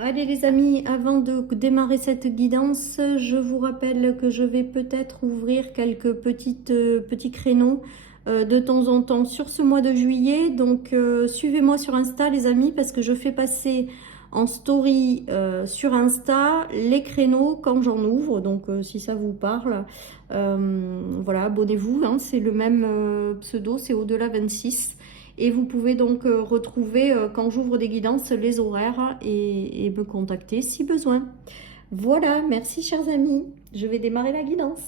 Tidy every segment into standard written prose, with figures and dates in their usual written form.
Allez les amis, avant de démarrer cette guidance, je vous rappelle que je vais peut-être ouvrir quelques petits créneaux de temps en temps sur ce mois de juillet. Donc suivez-moi sur Insta les amis, parce que je fais passer en story sur Insta les créneaux quand j'en ouvre. Donc si ça vous parle, voilà, abonnez-vous, hein, c'est le même pseudo, c'est au-delà 26. Et vous pouvez donc retrouver, quand j'ouvre des guidances, les horaires et me contacter si besoin. Voilà, merci chers amis. Je vais démarrer la guidance.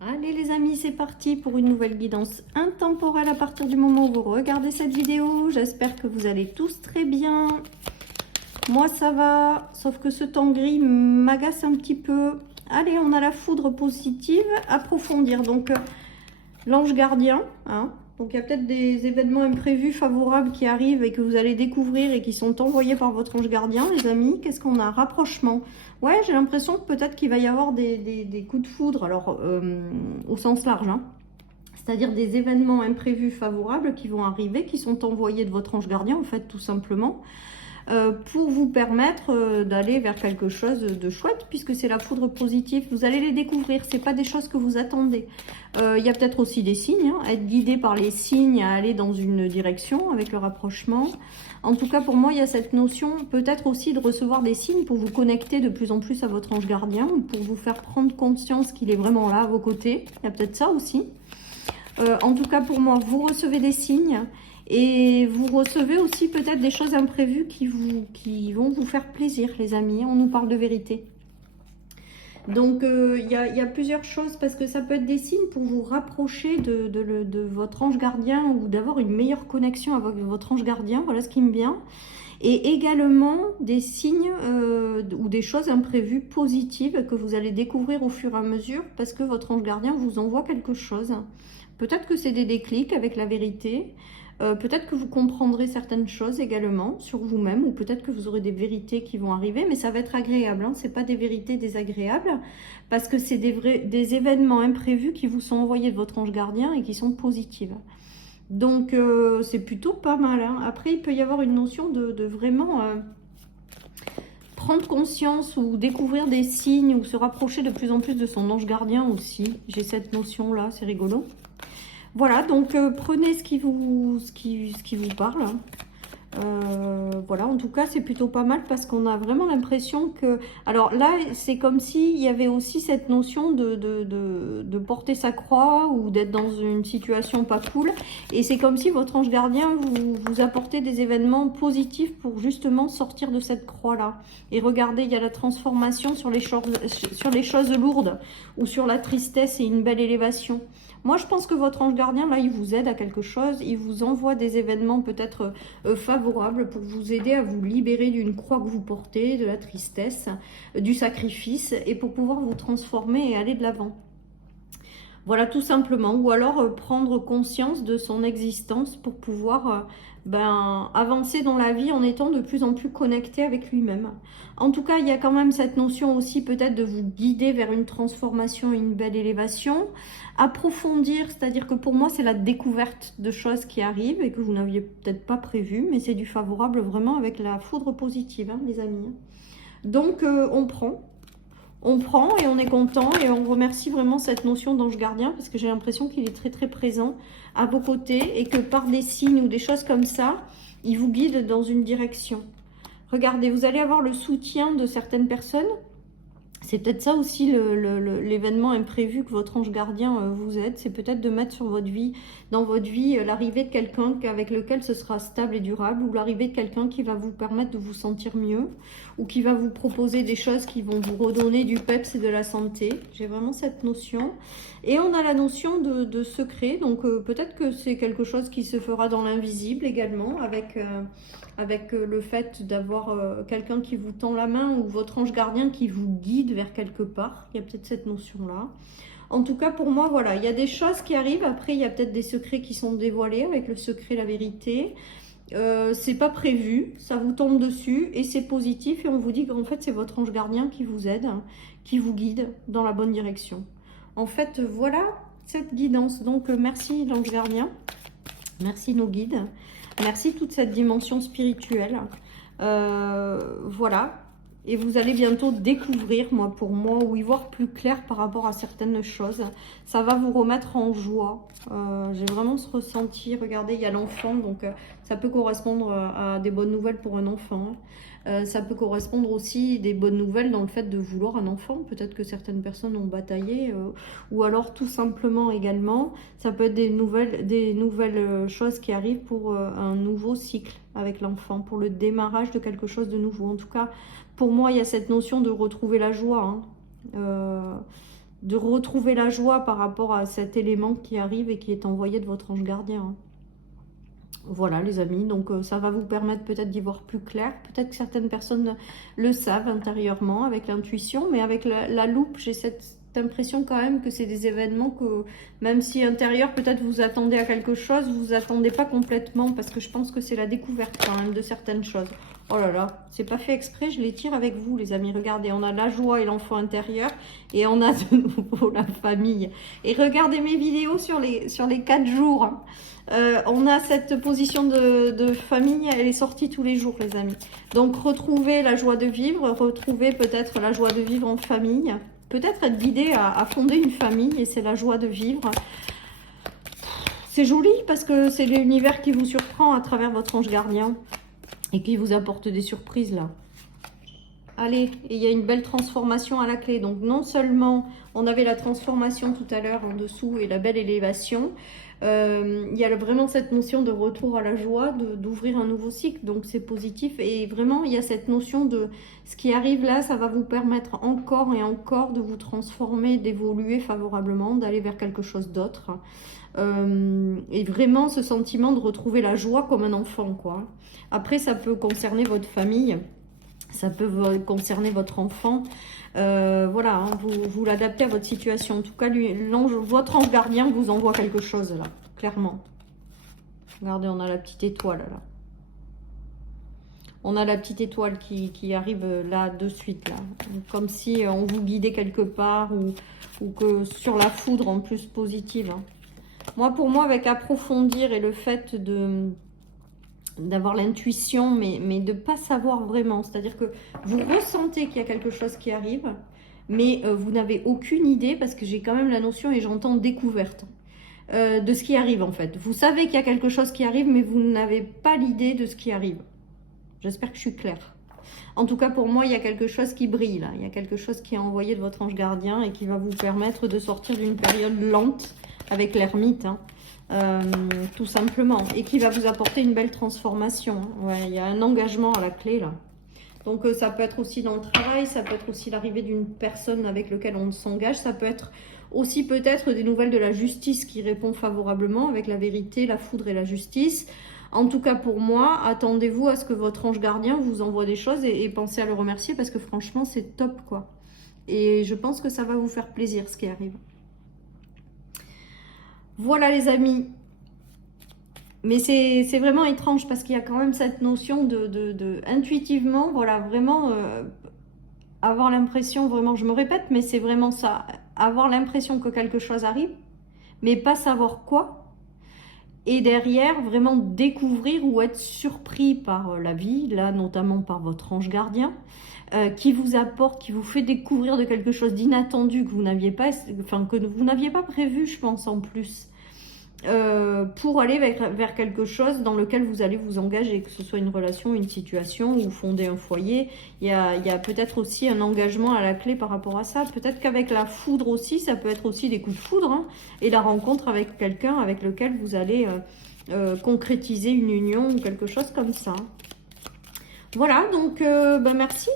Allez les amis, c'est parti pour une nouvelle guidance intemporelle à partir du moment où vous regardez cette vidéo. J'espère que vous allez tous très bien. Moi ça va, sauf que ce temps gris m'agace un petit peu. Allez, on a la foudre positive, approfondir. Donc l'ange gardien, hein. Donc il y a peut-être des événements imprévus favorables qui arrivent et que vous allez découvrir et qui sont envoyés par votre ange gardien, les amis. Qu'est-ce qu'on a? Rapprochement. Ouais, j'ai l'impression que peut-être qu'il va y avoir des coups de foudre, alors au sens large, hein. C'est-à-dire des événements imprévus favorables qui vont arriver, qui sont envoyés de votre ange gardien, en fait, tout simplement. Pour vous permettre d'aller vers quelque chose de chouette, puisque c'est la foudre positive. Vous allez les découvrir, c'est pas des choses que vous attendez. Il y a peut-être aussi des signes, hein, être guidé par les signes à aller dans une direction avec le rapprochement. En tout cas, pour moi, il y a cette notion peut-être aussi de recevoir des signes pour vous connecter de plus en plus à votre ange gardien, pour vous faire prendre conscience qu'il est vraiment là à vos côtés. Il y a peut-être ça aussi. En tout cas, pour moi, vous recevez des signes. Et vous recevez aussi peut-être des choses imprévues qui vont vous faire plaisir, les amis. On nous parle de vérité. Donc, il y a plusieurs choses, parce que ça peut être des signes pour vous rapprocher de votre ange gardien, ou d'avoir une meilleure connexion avec votre ange gardien. Voilà ce qui me vient. Et également des signes ou des choses imprévues positives que vous allez découvrir au fur et à mesure, parce que votre ange gardien vous envoie quelque chose. Peut-être que c'est des déclics avec la vérité. Peut-être que vous comprendrez certaines choses également sur vous-même, ou peut-être que vous aurez des vérités qui vont arriver, mais ça va être agréable, hein. Ce n'est pas des vérités désagréables, parce que c'est des événements imprévus qui vous sont envoyés de votre ange gardien et qui sont positifs. Donc c'est plutôt pas mal, hein. Après, il peut y avoir une notion de vraiment prendre conscience ou découvrir des signes, ou se rapprocher de plus en plus de son ange gardien aussi. J'ai cette notion-là, c'est rigolo. Voilà, donc prenez ce qui vous parle. Voilà, en tout cas, c'est plutôt pas mal, parce qu'on a vraiment l'impression que... Alors là, c'est comme s'il y avait aussi cette notion de porter sa croix, ou d'être dans une situation pas cool. Et c'est comme si votre ange gardien vous apportait des événements positifs pour justement sortir de cette croix-là. Et regardez, il y a la transformation sur les choses lourdes, ou sur la tristesse et une belle élévation. Moi, je pense que votre ange gardien, là, il vous aide à quelque chose. Il vous envoie des événements peut-être favorables pour vous aider à vous libérer d'une croix que vous portez, de la tristesse, du sacrifice, et pour pouvoir vous transformer et aller de l'avant. Voilà, tout simplement. Ou alors prendre conscience de son existence pour pouvoir avancer dans la vie en étant de plus en plus connecté avec lui-même. En tout cas, il y a quand même cette notion aussi peut-être de vous guider vers une transformation, une belle élévation. Approfondir, c'est-à-dire que pour moi, c'est la découverte de choses qui arrivent et que vous n'aviez peut-être pas prévues, mais c'est du favorable vraiment avec la foudre positive, hein, les amis. Donc, on prend et on est content, et on remercie vraiment cette notion d'ange gardien, parce que j'ai l'impression qu'il est très très présent à vos côtés, et que par des signes ou des choses comme ça, il vous guide dans une direction. Regardez, vous allez avoir le soutien de certaines personnes. C'est peut-être ça aussi l'événement imprévu que votre ange gardien vous aide. C'est peut-être de mettre dans votre vie, l'arrivée de quelqu'un avec lequel ce sera stable et durable, ou l'arrivée de quelqu'un qui va vous permettre de vous sentir mieux, ou qui va vous proposer des choses qui vont vous redonner du peps et de la santé. J'ai vraiment cette notion. Et on a la notion de secret. Donc peut-être que c'est quelque chose qui se fera dans l'invisible également, avec le fait d'avoir quelqu'un qui vous tend la main, ou votre ange gardien qui vous guide vers quelque part. Il y a peut-être cette notion-là. En tout cas, pour moi, voilà, il y a des choses qui arrivent. Après, il y a peut-être des secrets qui sont dévoilés avec le secret, la vérité. C'est pas prévu, ça vous tombe dessus et c'est positif. Et on vous dit qu'en fait, c'est votre ange gardien qui vous aide, hein, qui vous guide dans la bonne direction. En fait, voilà cette guidance. Donc, merci l'ange gardien. Merci nos guides. Merci toute cette dimension spirituelle. Voilà. Et vous allez bientôt découvrir, pour moi, ou y voir plus clair par rapport à certaines choses. Ça va vous remettre en joie. J'ai vraiment ce ressenti. Regardez, il y a l'enfant, donc ça peut correspondre à des bonnes nouvelles pour un enfant. Ça peut correspondre aussi des bonnes nouvelles dans le fait de vouloir un enfant. Peut-être que certaines personnes ont bataillé. Ou alors tout simplement également, ça peut être des nouvelles choses qui arrivent pour un nouveau cycle avec l'enfant, pour le démarrage de quelque chose de nouveau. En tout cas, pour moi, il y a cette notion de retrouver la joie, de retrouver la joie par rapport à cet élément qui arrive et qui est envoyé de votre ange gardien. Voilà les amis, donc ça va vous permettre peut-être d'y voir plus clair. Peut-être que certaines personnes le savent intérieurement avec l'intuition, mais avec la loupe, j'ai cette impression quand même que c'est des événements que, même si intérieur peut-être vous attendez à quelque chose, vous attendez pas complètement, parce que je pense que c'est la découverte quand même de certaines choses. Oh là là, c'est pas fait exprès, je les tire avec vous les amis. Regardez, on a la joie et l'enfant intérieur, et on a de nouveau la famille. Et regardez mes vidéos sur les 4 jours, hein. On a cette position de famille, elle est sortie tous les jours les amis. Donc retrouvez la joie de vivre, retrouvez peut-être la joie de vivre en famille. Peut-être être guidé à fonder une famille, et c'est la joie de vivre. C'est joli parce que c'est l'univers qui vous surprend à travers votre ange gardien et qui vous apporte des surprises là. Allez, et il y a une belle transformation à la clé. Donc non seulement on avait la transformation tout à l'heure en dessous et la belle élévation, il y a vraiment cette notion de retour à la joie, d'ouvrir un nouveau cycle, donc c'est positif. Et vraiment il y a cette notion de ce qui arrive là, ça va vous permettre encore et encore de vous transformer, d'évoluer favorablement, d'aller vers quelque chose d'autre. Et vraiment ce sentiment de retrouver la joie comme un enfant, quoi. Après ça peut concerner votre famille, ça peut concerner votre enfant. Voilà, hein, vous l'adaptez à votre situation. En tout cas, votre ange gardien vous envoie quelque chose là, clairement. Regardez, on a la petite étoile là. On a la petite étoile qui arrive là de suite là. Comme si on vous guidait quelque part, ou que sur la foudre en plus positive, hein. Pour moi, avec approfondir et le fait d'avoir l'intuition, mais de ne pas savoir vraiment. C'est-à-dire que vous ressentez qu'il y a quelque chose qui arrive, mais vous n'avez aucune idée, parce que j'ai quand même la notion, et j'entends découverte, de ce qui arrive en fait. Vous savez qu'il y a quelque chose qui arrive, mais vous n'avez pas l'idée de ce qui arrive. J'espère que je suis claire. En tout cas, pour moi, il y a quelque chose qui brille là. Il y a quelque chose qui est envoyé de votre ange gardien et qui va vous permettre de sortir d'une période lente avec l'ermite, hein. Tout simplement, et qui va vous apporter une belle transformation, hein. Ouais, il y a un engagement à la clé là. Donc ça peut être aussi dans le travail, ça peut être aussi l'arrivée d'une personne avec laquelle on s'engage, ça peut être aussi peut-être des nouvelles de la justice qui répond favorablement avec la vérité, la foudre et la justice. En tout cas pour moi, attendez-vous à ce que votre ange gardien vous envoie des choses, et pensez à le remercier, parce que franchement c'est top quoi. Et je pense que ça va vous faire plaisir ce qui arrive. Voilà les amis. Mais c'est vraiment étrange, parce qu'il y a quand même cette notion intuitivement, voilà, vraiment avoir l'impression, vraiment, je me répète, mais c'est vraiment ça, avoir l'impression que quelque chose arrive, mais pas savoir quoi. Et derrière, vraiment découvrir ou être surpris par la vie, là notamment par votre ange gardien, qui vous apporte, qui vous fait découvrir de quelque chose d'inattendu que vous n'aviez pas, prévu, je pense en plus. Pour aller vers quelque chose dans lequel vous allez vous engager, que ce soit une relation, une situation, ou fonder un foyer. Il y a peut-être aussi un engagement à la clé par rapport à ça. Peut-être qu'avec la foudre aussi, ça peut être aussi des coups de foudre, hein, et la rencontre avec quelqu'un avec lequel vous allez concrétiser une union ou quelque chose comme ça. Voilà, donc merci.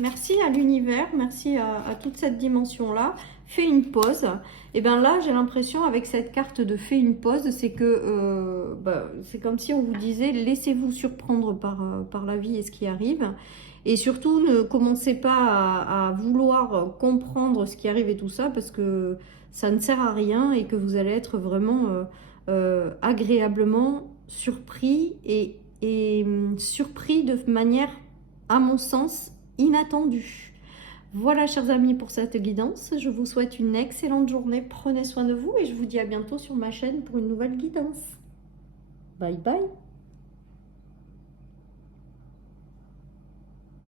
Merci à l'univers, merci à toute cette dimension-là. Fais une pause. Et bien là, j'ai l'impression, avec cette carte de fais une pause, c'est que c'est comme si on vous disait, laissez-vous surprendre par la vie et ce qui arrive. Et surtout, ne commencez pas à vouloir comprendre ce qui arrive et tout ça, parce que ça ne sert à rien, et que vous allez être vraiment agréablement surpris, et surpris de manière, à mon sens, inattendue. Voilà, chers amis, pour cette guidance. Je vous souhaite une excellente journée. Prenez soin de vous, et je vous dis à bientôt sur ma chaîne pour une nouvelle guidance. Bye bye.